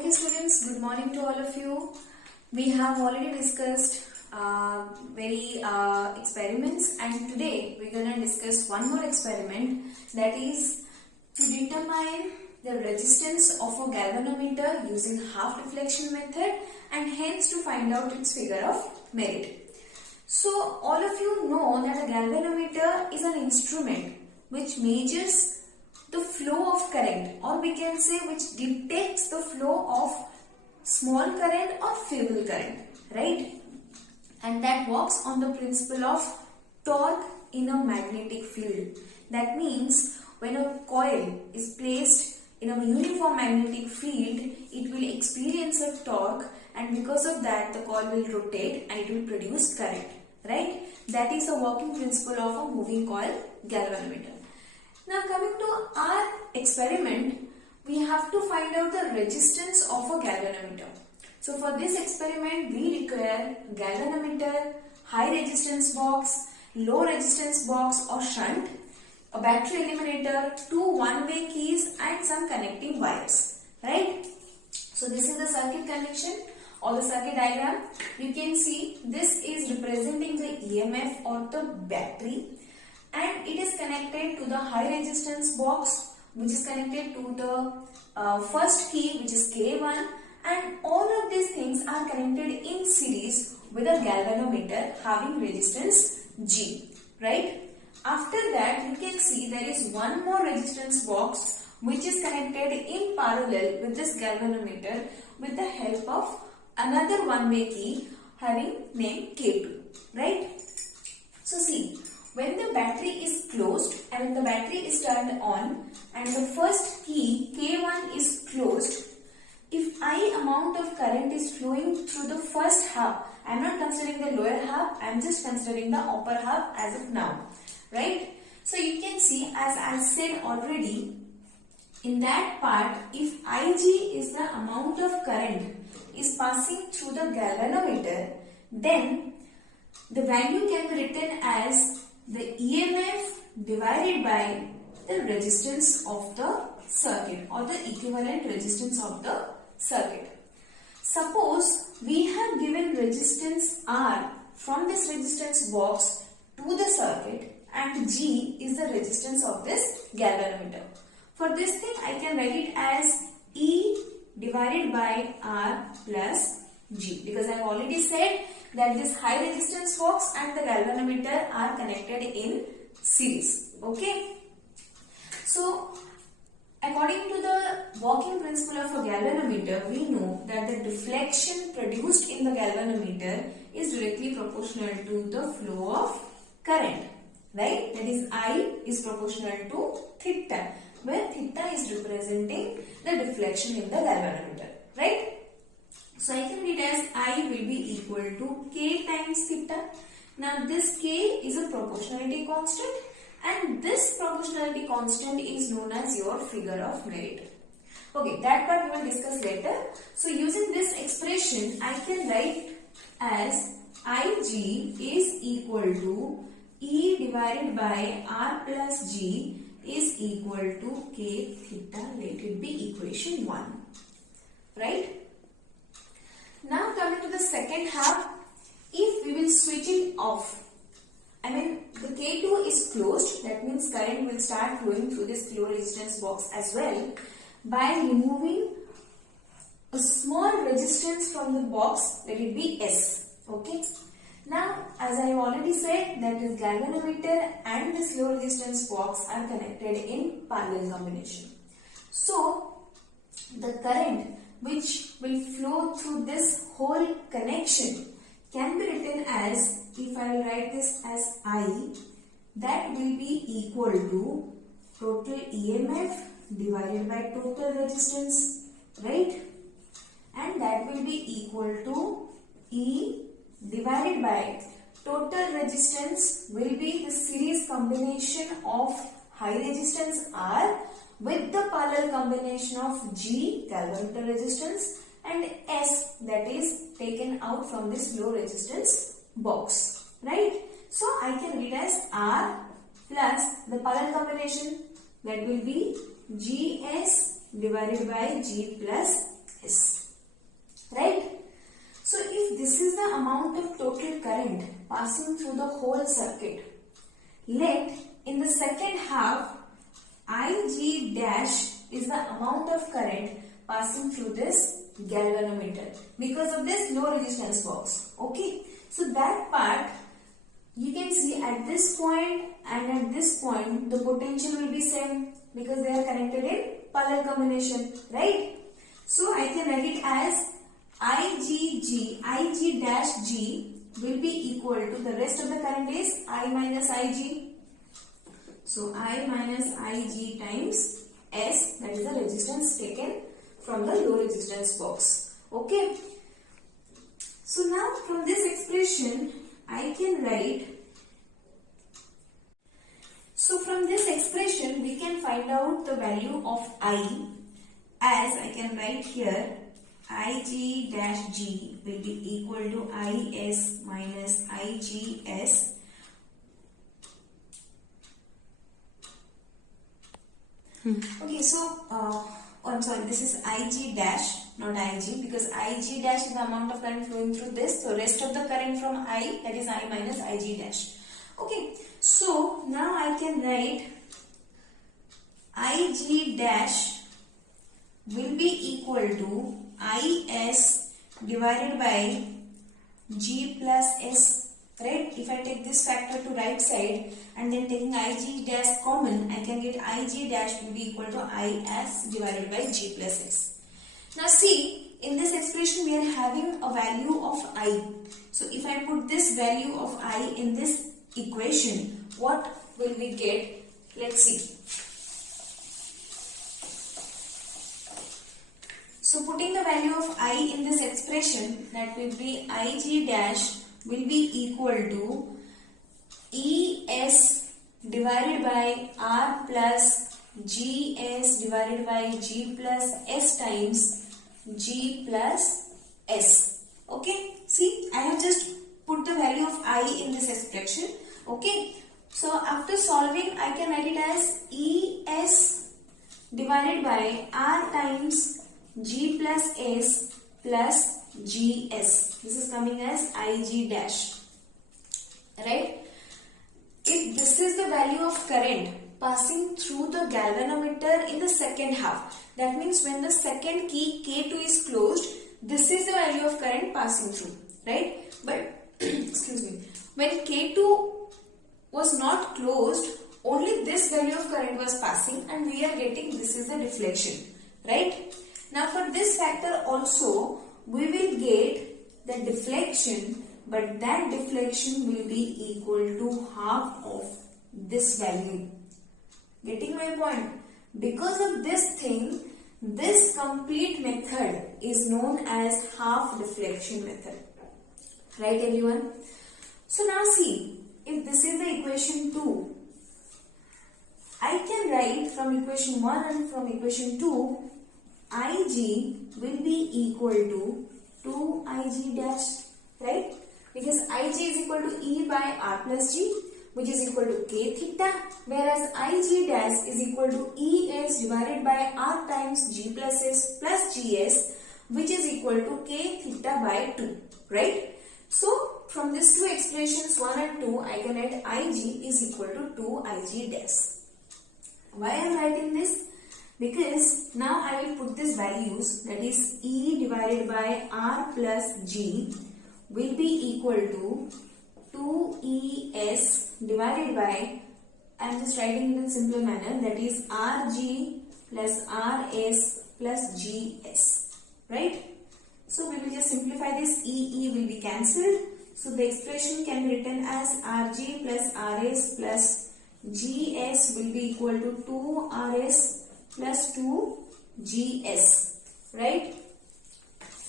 Okay students, good morning to all of you. We have already discussed experiments, and today we're going to discuss one more experiment, that is to determine the resistance of a galvanometer using half deflection method and hence to find out its figure of merit. So all of you know that a galvanometer is an instrument which measures the flow of current, or we can say which detects the flow of small current or feeble current, right? And that works on the principle of torque in a magnetic field. That means when a coil is placed in a uniform magnetic field, it will experience a torque, and because of that the coil will rotate and it will produce current, right? That is the working principle of a moving coil galvanometer. Now coming to our experiment, we have to find out the resistance of a galvanometer. So for this experiment, we require galvanometer, high resistance box, low resistance box or shunt, a battery eliminator, two one-way keys and some connecting wires, right? So this is the circuit connection or the circuit diagram. You can see this is representing the EMF or the battery, and it is connected to the high resistance box, which is connected to the first key, which is K1, and all of these things are connected in series with a galvanometer having resistance G, right? After that, you can see there is one more resistance box which is connected in parallel with this galvanometer with the help of another one-way key having name K2, right? So see, when the battery is closed and when the battery is turned on and the first key K1 is closed, if I amount of current is flowing through the first half, I am not considering the lower half, I am just considering the upper half as of now, right? So you can see, as I said already, in that part, if Ig is the amount of current is passing through the galvanometer, then the value can be written as the EMF divided by the resistance of the circuit or the equivalent resistance of the circuit. Suppose we have given resistance R from this resistance box to the circuit and G is the resistance of this galvanometer. For this thing I can write it as E divided by R plus G, because I have already said that this high resistance box and the galvanometer are connected in series. Okay. So according to the working principle of a galvanometer, we know that the deflection produced in the galvanometer is directly proportional to the flow of current, right? That is, I is proportional to theta, where theta is representing the deflection in the galvanometer, right? So I can read as I will be equal to K times theta. Now this K is a proportionality constant, and this proportionality constant is known as your figure of merit. Okay, that part we will discuss later. So using this expression, I can write as Ig is equal to E divided by R plus G is equal to K theta. Let it be equation 1, right? Now coming to the second half, if we will switch it off, I mean the K2 is closed, that means current will start flowing through this low resistance box as well by removing a small resistance from the box, let it be S, okay. Now as I have already said that this galvanometer and this low resistance box are connected in parallel combination. So the current which will flow through this whole connection can be written as, if I will write this as I, that will be equal to total EMF divided by total resistance, right? And that will be equal to E divided by total resistance will be the series combination of high resistance R with the parallel combination of G, galvanometer resistance, and S, that is taken out from this low resistance box, right? So I can read as R plus the parallel combination, that will be GS divided by G plus S. the amount of total current passing through the whole circuit. Let in the second half Ig dash is the amount of current passing through this galvanometer because of this low resistance box. Okay, so that part you can see at this point and at this point the potential will be same because they are connected in parallel combination, right? So I can write it as Ig dash G will be equal to the rest of the current is I minus Ig. So I minus Ig times S, that is the resistance taken from the low resistance box. Okay. So now from this expression I can write. So from this expression we can find out the value of I, as I can write here Ig dash G will be equal to Is minus Igs. Okay, so I'm sorry, this is Ig dash, not Ig, because Ig dash is the amount of current flowing through this. So rest of the current from I, that is I minus Ig dash. Okay, so now I can write Ig dash will be equal to Is divided by G plus S. Right? If I take this factor to right side and then taking Ig dash common, I can get Ig dash will be equal to Is divided by G plus S. Now see, in this expression we are having a value of I. So if I put this value of I in this equation, what will we get? Let's see. So putting the value of I in this expression, that will be Ig dash will be equal to Es divided by R plus Gs divided by G plus S times G plus S. Okay, see, I have just put the value of I in this expression. Okay, so after solving I can write it as Es divided by R times G plus S plus Gs. This is coming as Ig dash. Right? If this is the value of current passing through the galvanometer in the second half, that means when the second key K2 is closed, this is the value of current passing through. Right? But excuse me, when K2 was not closed, only this value of current was passing and we are getting this is the deflection. Right? Now for this factor also we will get the deflection, but that deflection will be equal to half of this value. Getting my point? Because of this thing, this complete method is known as half deflection method. Right everyone? So now see, if this is the equation 2, I can write from equation 1 and from equation 2, Ig will be equal to 2Ig dash, right? Because Ig is equal to E by R plus G, which is equal to K theta, whereas Ig dash is equal to Es divided by R times G plus S plus Gs, which is equal to K theta by 2, right? So from these two expressions 1 and 2, I can write Ig is equal to 2Ig dash. Why I am writing this? Because now I will put these values, that is E divided by R plus G will be equal to 2Es divided by, I am just writing in a simpler manner, that is Rg plus Rs plus Gs, right? So we will just simplify this, E will be cancelled. So the expression can be written as Rg plus Rs plus Gs will be equal to 2Rs plus 2Gs, right?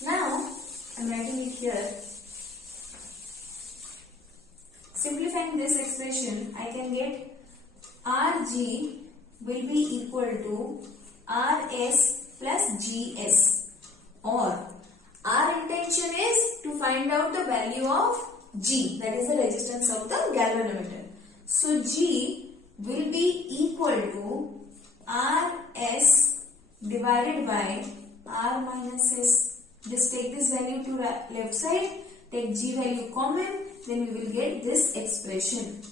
Now I am writing it here. Simplifying this expression, I can get Rg will be equal to Rs plus Gs, or our intention is to find out the value of G, that is the resistance of the galvanometer. So G will be equal to Rs divided by R minus S. Just take this value to left side. take G value common, then we will get this expression.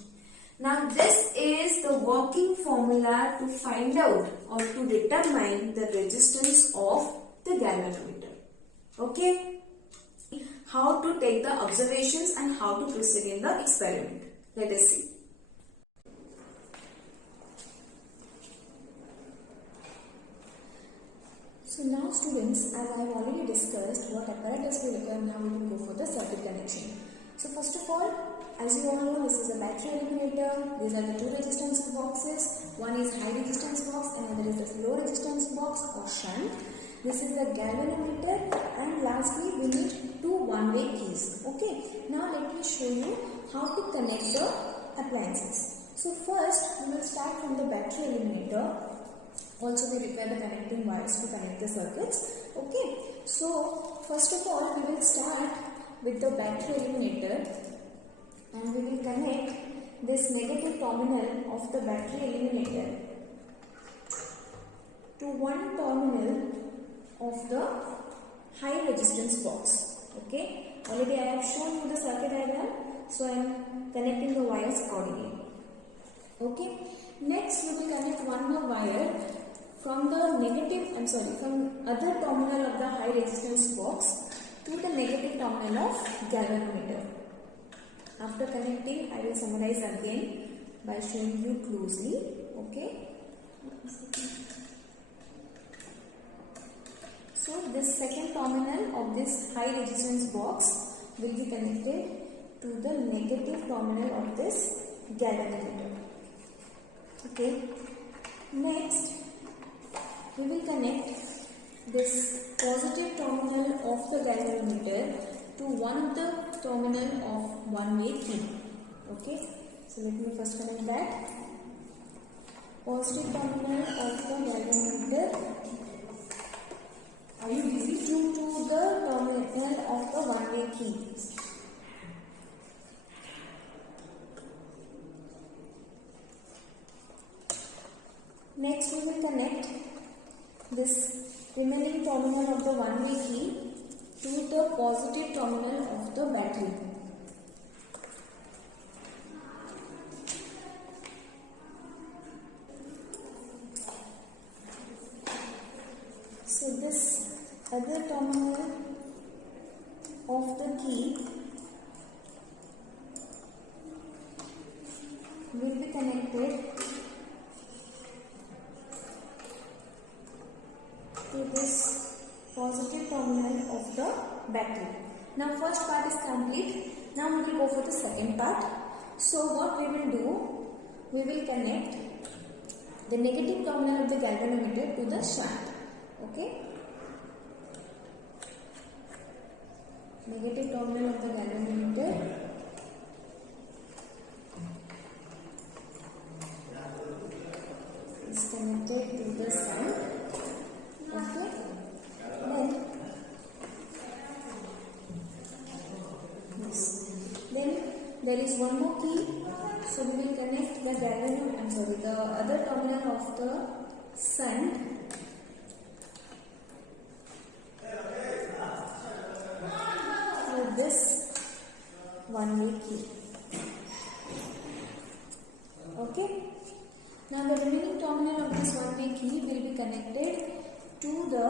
Now this is the working formula to find out or to determine the resistance of the galvanometer. Okay? How to take the observations and how to proceed in the experiment. Let us see. So now students, as I have already discussed what apparatus we require, now we will go for the circuit connection. So first of all, as you all know, this is a battery eliminator. These are the two resistance boxes. One is high resistance box and another is the low resistance box or shunt. This is the galvanometer, and lastly we need two one-way keys. Okay, now let me show you how to connect the appliances. So first we will start from the battery eliminator. Also we require the connecting wires to connect the circuits. Okay, so first of all we will start with the battery eliminator, and we will connect this negative terminal of the battery eliminator to one terminal of the high resistance box. Okay, already I have shown you the circuit diagram, so I am connecting the wires accordingly. Okay, next we will connect one more wire from the from other terminal of the high resistance box to the negative terminal of galvanometer. After connecting, I will summarize again by showing you closely. Okay. So this second terminal of this high resistance box will be connected to the negative terminal of this galvanometer. Okay. Next, we will connect this positive terminal of the galvanometer to one of the terminal of one-way key. Okay, so let me first connect that. Positive terminal of the galvanometer to the terminal of the one-way key. Next, we will connect this remaining terminal of the one-way key to the positive terminal of the battery. So this other terminal of the key will be connected to this positive terminal of the battery. Now first part is complete. Now we will go for the second part. So what we will do, we will connect the negative terminal of the galvanometer to the shunt. Okay. Negative terminal of the galvanometer is connected to the shunt. Okay. Then there is one more key, so we will connect the other terminal of the shunt with this one-way key. Okay. Now the remaining terminal of this one-way key will be connected to the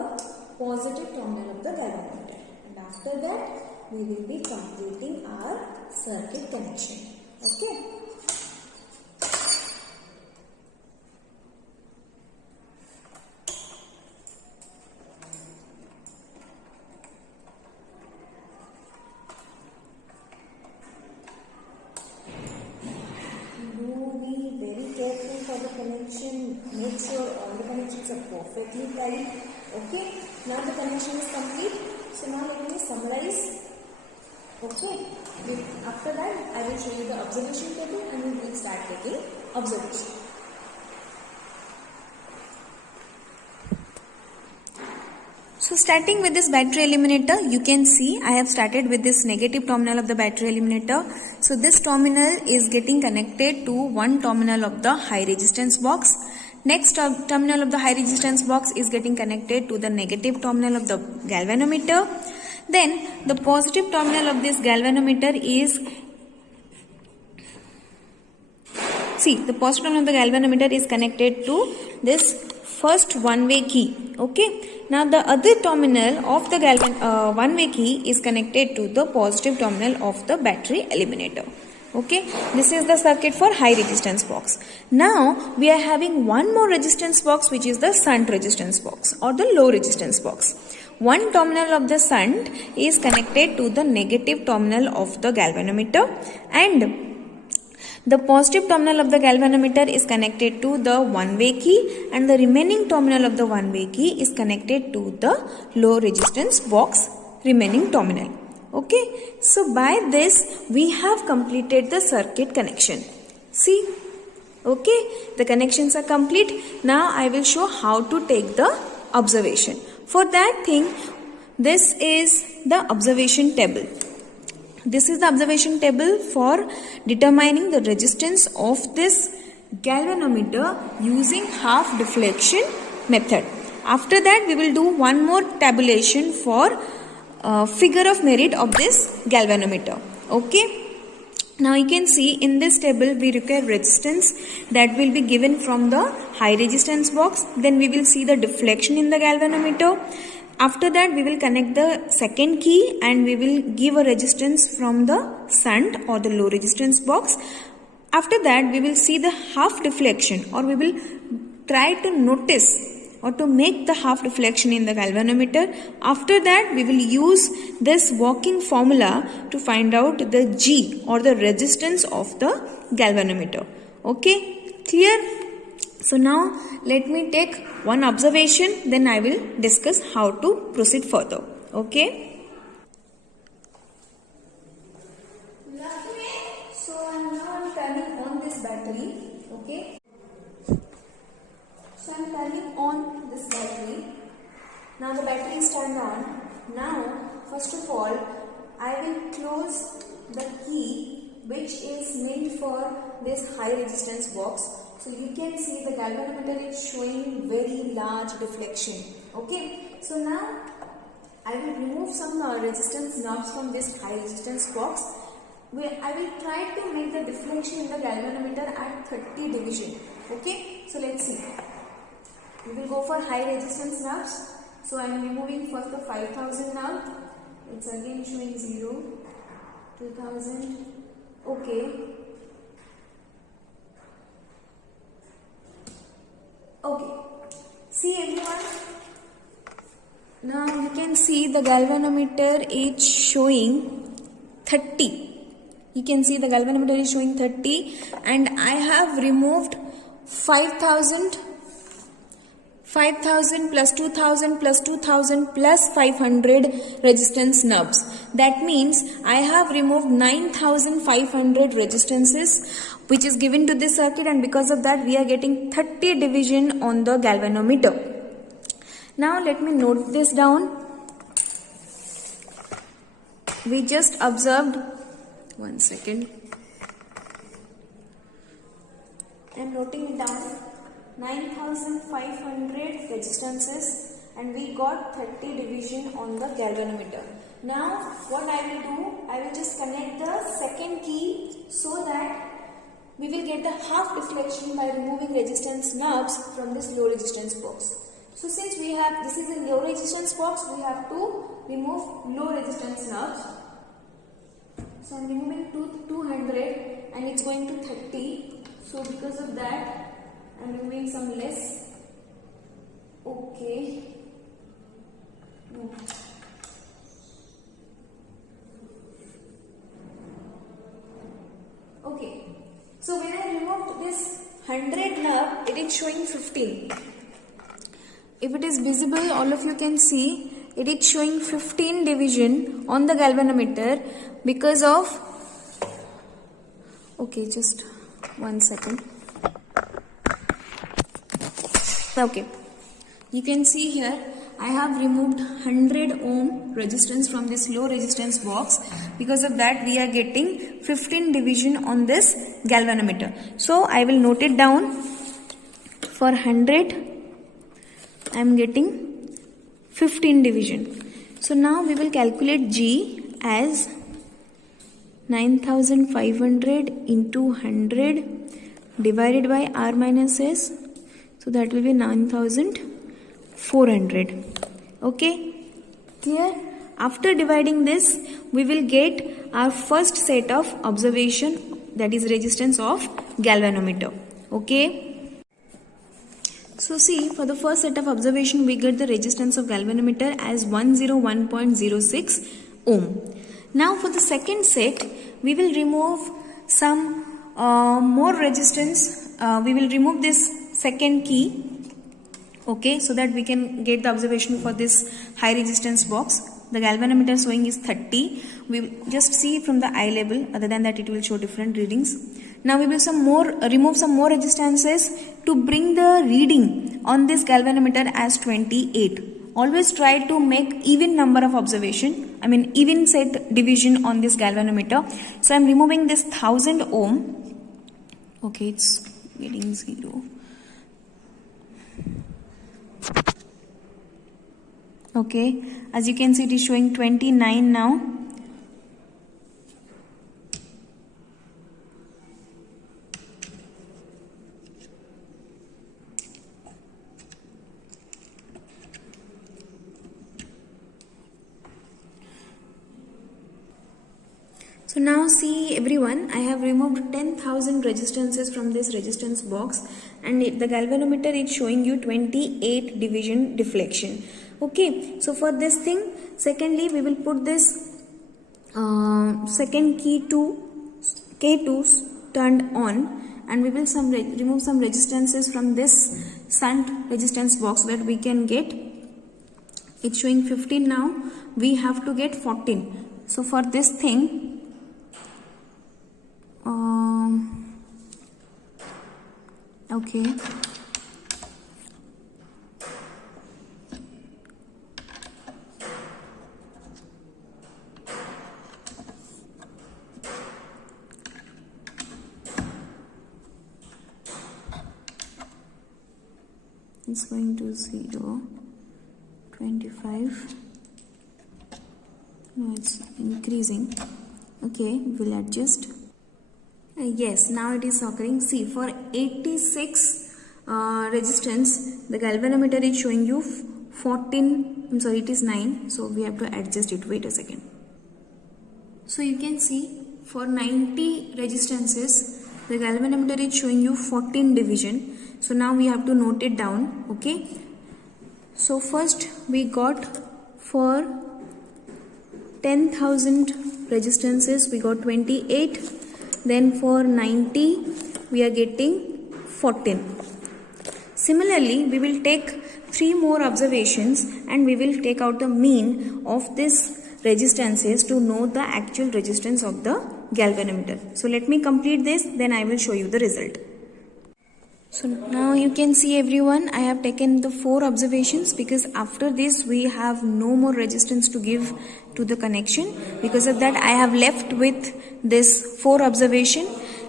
positive terminal of the galvanometer, and after that we will be completing our circuit connection. Okay. Do be very careful for the connection. Make sure all the connections are perfectly tight. Okay. Now the connection is complete. So now let me summarize. Okay. After that, I will show you the observation table and we will start taking observation. So starting with this battery eliminator, you can see I have started with this negative terminal of the battery eliminator. So this terminal is getting connected to one terminal of the high resistance box. Next terminal of the high resistance box is getting connected to the negative terminal of the galvanometer. Then the positive terminal of this galvanometer is, see, the positive terminal of the galvanometer is connected to this first one-way key. Okay. Now the other terminal of the one-way key is connected to the positive terminal of the battery eliminator. Okay. This is the circuit for high resistance box. Now we are having one more resistance box, which is the shunt resistance box or the low resistance box. One terminal of the shunt is connected to the negative terminal of the galvanometer, and the positive terminal of the galvanometer is connected to the one-way key, and the remaining terminal of the one-way key is connected to the low resistance box remaining terminal. Okay, so by this we have completed the circuit connection. See, okay, the connections are complete. Now I will show how to take the observation. For that thing, this is the observation table. This is the observation table for determining the resistance of this galvanometer using half deflection method. After that, we will do one more tabulation for figure of merit of this galvanometer. Okay. Now you can see in this table we require resistance that will be given from the high resistance box. Then we will see the deflection in the galvanometer. After that, we will connect the second key and we will give a resistance from the shunt or the low resistance box. After that, we will see the half deflection, or we will try to notice or to make the half deflection in the galvanometer. After that, we will use this working formula to find out the G or the resistance of the galvanometer. Okay, clear? So now let me take one observation, then I will discuss how to proceed further. Okay. So I'm turning on this battery. Okay. So I'm turning on this battery. Now the battery is turned on. Now first of all, I will close the key which is meant for this high resistance box. So you can see the galvanometer is showing very large deflection. Okay. So now I will remove some resistance knobs from this high resistance box, where I will try to make the deflection in the galvanometer at 30 division. Okay. So let's see. We will go for high resistance knobs. So I am removing first the 5000 knob. It's again showing 0, 2000. Okay. Okay, see everyone, now you can see the galvanometer is showing 30. You can see the galvanometer is showing 30, and I have removed 5000 plus 2000 plus 2000 plus 500 resistance knobs. That means I have removed 9500 resistances which is given to this circuit, and because of that we are getting 30 division on the galvanometer. Now let me note this down. We just observed, one second, I am noting it down, 9500 resistances, and we got 30 division on the galvanometer. Now what I will do, I will just connect the second key so that we will get the half deflection by removing resistance knobs from this low resistance box. So since we have, this is a low resistance box, we have to remove low resistance knobs. So I am removing 200 and it's going to 30. So because of that, I am removing some less. Okay. No. Okay. So when I removed this 100 knob, it is showing 15. If it is visible, all of you can see, it is showing 15 division on the galvanometer because of, okay, just one second. Okay, you can see here I have removed 100 ohm resistance from this low resistance box. Because of that we are getting 15 division on this galvanometer. So I will note it down. For 100 I am getting 15 division. So now we will calculate G as 9500 into 100 divided by R minus S. So that will be 9400. Okay, clear? After dividing this, we will get our first set of observation, that is resistance of galvanometer. Okay. So see, for the first set of observation, we get the resistance of galvanometer as 101.06 ohm. Now for the second set, we will remove some more resistance. We will remove this second key, okay, so that we can get the observation for this high resistance box. The galvanometer showing is 30. We just see from the eye level, other than that it will show different readings. Now we will remove some more resistances to bring the reading on this galvanometer as 28. Always try to make even number of observation, even set division on this galvanometer. So I am removing this 1000 ohm. Okay, it's getting 0. Okay, as you can see, it is showing 29 now. So now see everyone, I have removed 10,000 resistances from this resistance box, and the galvanometer is showing you 28 division deflection. Okay, so for this thing, secondly we will put this second key to K2 turned on, and we will remove some resistances from this shunt resistance box so that we can get, it's showing 15 now, we have to get 14. So for this thing, okay, it's going to 0, 25, no, it's increasing. Okay, we'll adjust. Yes, now it is occurring. See, for 86 resistance, the galvanometer is showing you 14, I'm sorry, it is 9, so we have to adjust it. Wait a second. So you can see, for 90 resistances, the galvanometer is showing you 14 division. So now we have to note it down. Okay, so first we got for 10,000 resistances, we got 28. Then for 90 we are getting 14. Similarly, we will take 3 more observations and we will take out the mean of this resistances to know the actual resistance of the galvanometer. So let me complete this, then I will show you the result. So now you can see everyone, I have taken the 4 observations because after this we have no more resistance to give to the connection. Because of that I have left with this 4 observation.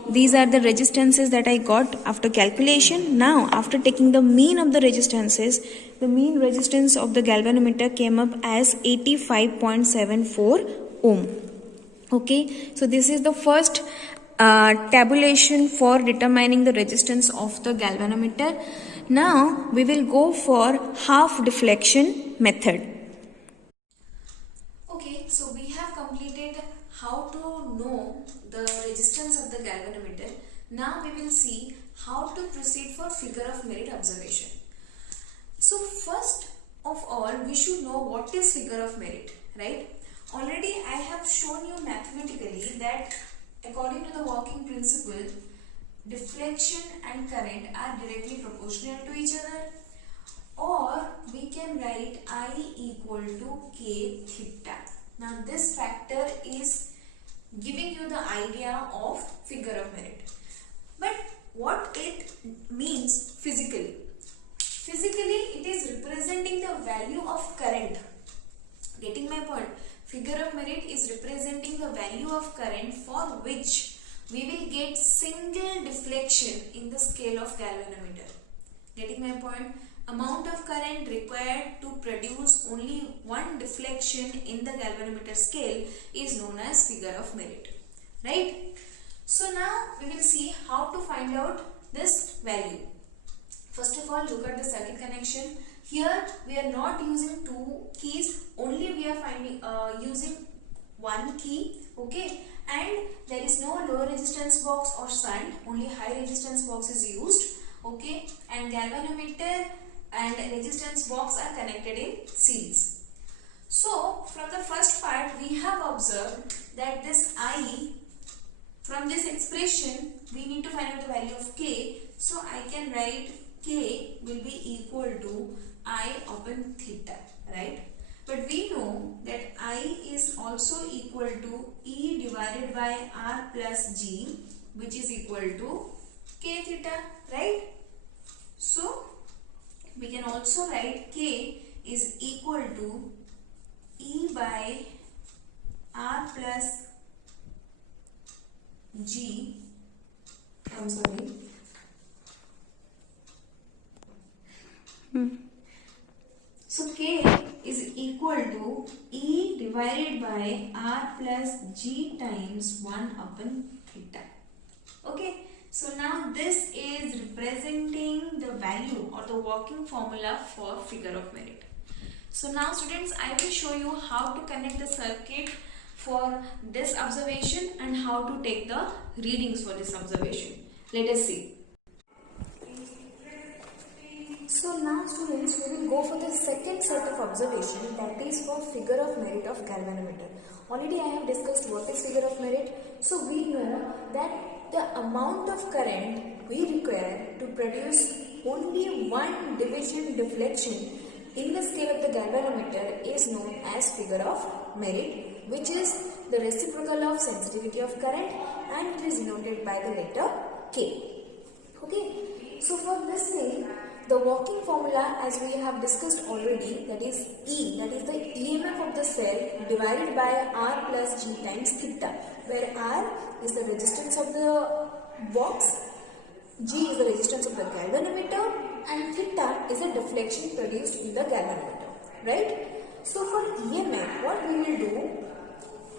These are the resistances that I got after calculation. Now after taking the mean of the resistances, the mean resistance of the galvanometer came up as 85.74 ohm. Okay, so this is the first tabulation for determining the resistance of the galvanometer. Now we will go for half deflection method. Okay, so we have completed how to know the resistance of the galvanometer. Now we will see how to proceed for figure of merit observation. So first of all, we should know what is figure of merit, right? Already I have shown you mathematically that according to the working principle, deflection and current are directly proportional to each other, or we can write I equal to K theta. Now this factor is giving you the idea of figure of merit. But what it means physically? Physically it is representing the value of current. Getting my point? Figure of merit is representing the value of current for which we will get single deflection in the scale of galvanometer. Getting my point? amount of current required to produce only one deflection in the galvanometer scale is known as figure of merit, right? So now we will see how to find out this value. First of all, look at the circuit connection. Here we are not using two keys, only we are using one key, okay? And there is no low resistance box or shunt, only high resistance box is used, okay? And galvanometer and resistance box are connected in series. So from the first part we have observed that this I, from this expression we need to find out the value of K. So I can write K will be equal to I upon theta, right? But we know that I is also equal to E divided by R plus G, which is equal to K theta, right? So we can also write K is equal to E by R plus G. I'm sorry. So K is equal to E divided by R plus G times 1 upon theta. Okay. So now this is representing the value or the working formula for figure of merit. So now students, I will show you how to connect the circuit for this observation and how to take the readings for this observation. Let us see. So now students, we will go for the second set of observation, that is for figure of merit of galvanometer. Already I have discussed what is figure of merit. So we know that the amount of current we require to produce only one division deflection in the scale of the galvanometer is known as figure of merit, which is the reciprocal of sensitivity of current, and it is denoted by the letter K. Okay. So for this thing, the working formula, as we have discussed already, that is E, that is the EMF of the cell divided by R plus G times theta, where R is the resistance of the box, G is the resistance of the galvanometer, and theta is the deflection produced in the galvanometer, right? So for EMF, what we will do,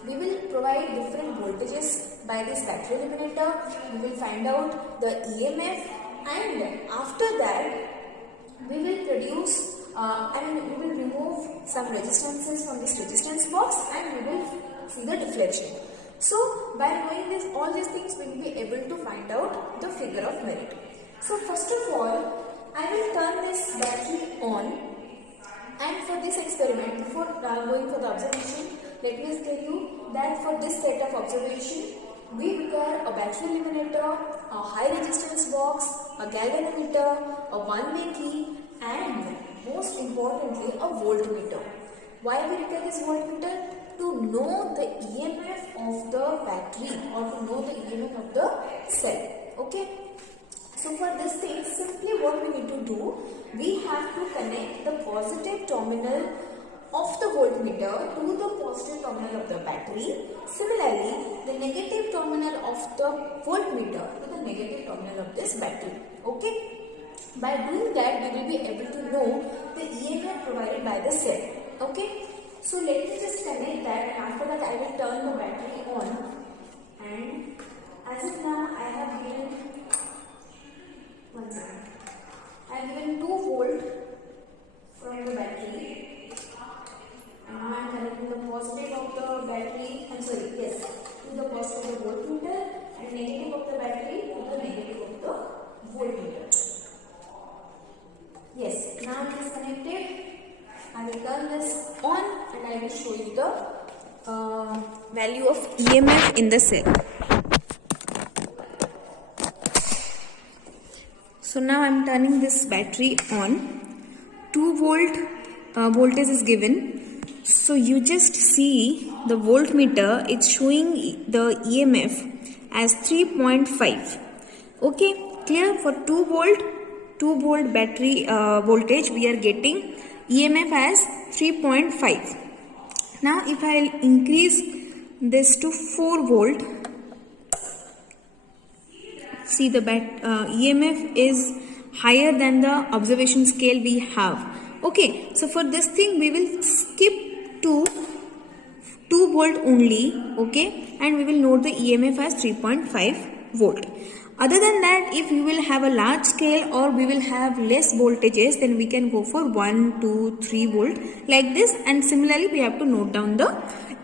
we will provide different voltages by this battery eliminator. We will find out the EMF, and after that we will produce, we will remove some resistances from this resistance box and we will see the deflection. So by knowing this, all these things, we will be able to find out the figure of merit. So first of all, I will turn this battery on, and for this experiment, before going for the observation, let me tell you that for this set of observation, we require a battery eliminator, a high resistance box, a galvanometer, a one-way key, and most importantly a voltmeter. Why we require this voltmeter? To know the EMF of the battery or to know the EMF of the cell. Okay. So for this thing, simply what we need to do, we have to connect the positive terminal of the voltmeter to the positive terminal of the battery. Similarly, the negative terminal of the voltmeter to the negative terminal of this battery. Okay. By doing that, we will be able to know the EMF provided by the cell. Okay. So let me just connect that, and after that I will turn the battery on. And as of now, I have given 1 second. I have given 2 volt from the battery. And now I am connecting the positive of the battery, to the positive of the voltmeter, and negative of the battery to the negative of the voltmeter. Yes, now it is connected. I will turn this on and I will show you the value of EMF in the cell. So now I am turning this battery on. 2 volt voltage is given. So you just see the voltmeter, it's showing the EMF as 3.5. Okay, clear? For 2 volt battery voltage, we are getting EMF as 3.5. Now if I will increase this to 4 volt, see the EMF is higher than the observation scale we have. Okay, so for this thing we will skip to 2 volt only, okay, and we will note the EMF as 3.5 volt. Other than that, if you will have a large scale or we will have less voltages, then we can go for 1, 2, 3 volt like this, and similarly we have to note down the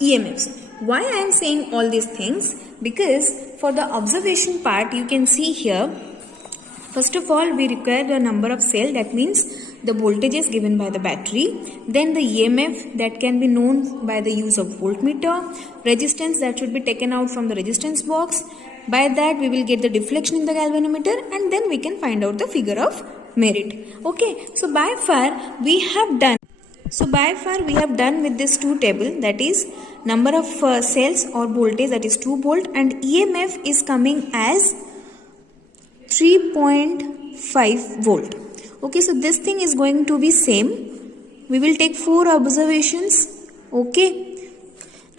EMFs. Why I am saying all these things? Because for the observation part you can see here, first of all we require the number of cell, that means the voltage is given by the battery, then the EMF that can be known by the use of voltmeter, resistance that should be taken out from the resistance box. By that we will get the deflection in the galvanometer, and then we can find out the figure of merit. Okay, so by far we have done with this two table, that is number of cells or voltage, that is 2 volt, and EMF is coming as 3.5 volt. Okay, so this thing is going to be same. We will take 4 observations. Okay,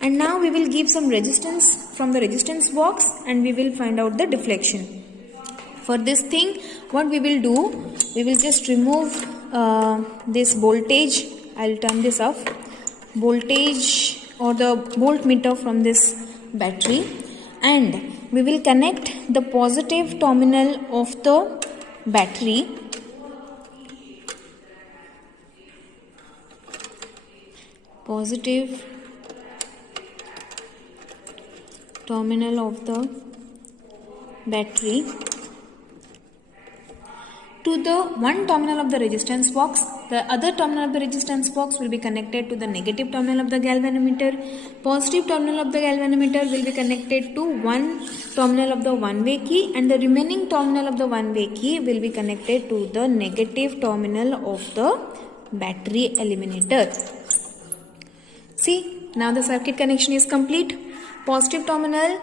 and now we will give some resistance from the resistance box and we will find out the deflection. For this thing, what we will do, we will just remove this voltage. I'll turn this off. Voltage or the voltmeter from this battery, and we will connect the positive terminal of the battery to the one terminal of the resistance box. The other terminal of the resistance box will be connected to the negative terminal of the galvanometer. Positive terminal of the galvanometer will be connected to one terminal of the one-way key, and the remaining terminal of the one-way key will be connected to the negative terminal of the battery eliminator. See, now the circuit connection is complete. Positive terminal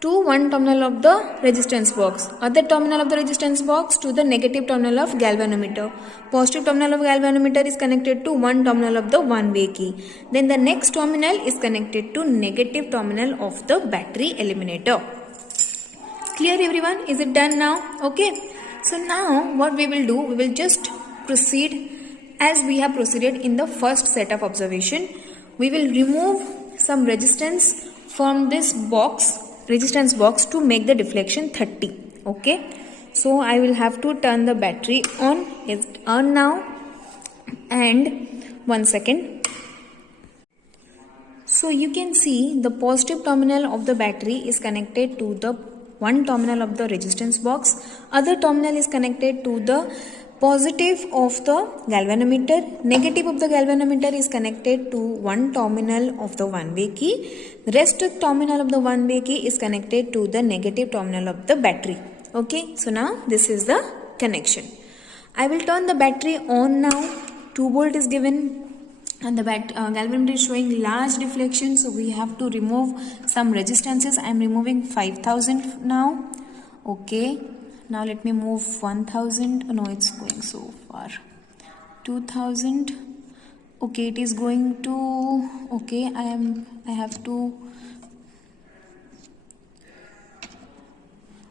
to one terminal of the resistance box, other terminal of the resistance box to the negative terminal of galvanometer. Positive terminal of galvanometer is connected to one terminal of the one-way key. Then the next terminal is connected to negative terminal of the battery eliminator. Clear everyone? Is it done now? Okay. So now what we will do, we will just proceed as we have proceeded in the first set of observation. We will remove some resistance from this resistance box to make the deflection 30. Okay, so I will have to turn the battery on. It's on now, and 1 second. So you can see the positive terminal of the battery is connected to the one terminal of the resistance box, other terminal is connected to the positive of the galvanometer, negative of the galvanometer is connected to one terminal of the one-way key, the rest of terminal of the one-way key is connected to the negative terminal of the battery. Okay, so now this is the connection. I will turn the battery on now. 2 volt is given and the galvanometer is showing large deflection, so we have to remove some resistances. I am removing 5000 now. Okay, now let me move 1000. No, it's going so far. 2000. Okay, it is going to. Okay, I have to.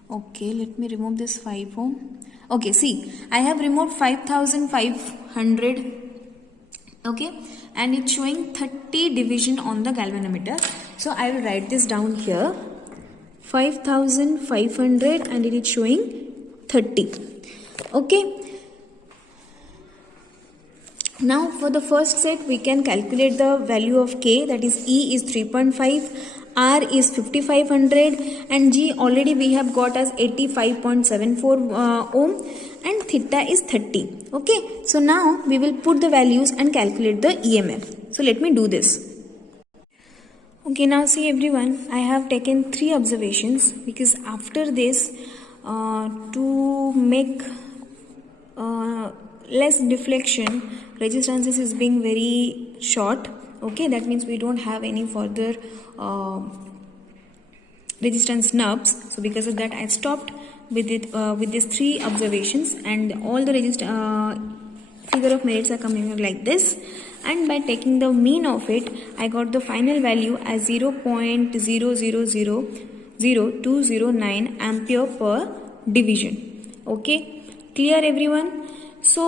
Okay, let me remove this 5 ohm. Okay, see, I have removed 5500. Okay, and it's showing 30 division on the galvanometer. So I will write this down here. 5500 and it is showing 30. Okay. Now for the first set we can calculate the value of K, that is E is 3.5, R is 5500 and G already we have got as 85.74 ohm and theta is 30. Okay, so now we will put the values and calculate the EMF. So let me do this. Okay, now see everyone, I have taken 3 observations because after this to make less deflection, resistances is being very short. Okay, that means we don't have any further resistance knobs. So because of that I stopped with it with these 3 observations, and all the figure of merits are coming like this, and by taking the mean of it I got the final value as 0.000209 ampere per division. Okay, Clear everyone? So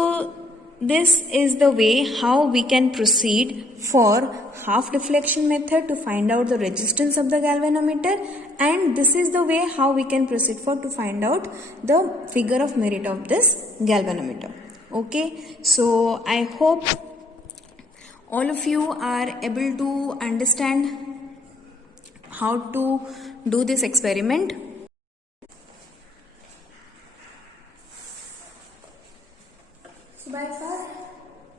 this is the way how we can proceed for half deflection method to find out the resistance of the galvanometer, and this is the way how we can proceed for to find out the figure of merit of this galvanometer. Okay, so I hope all of you are able to understand how to do this experiment. So by far,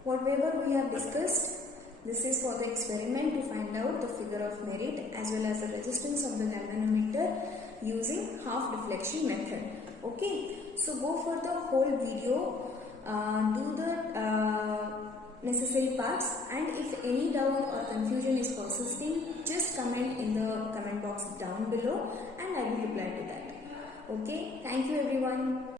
whatever we have discussed, this is for the experiment to find out the figure of merit as well as the resistance of the galvanometer using half deflection method. Okay, so go for the whole video, do the necessary parts, and if any doubt or confusion is persisting, just comment in the comment box down below and I will reply to that. Okay, thank you everyone.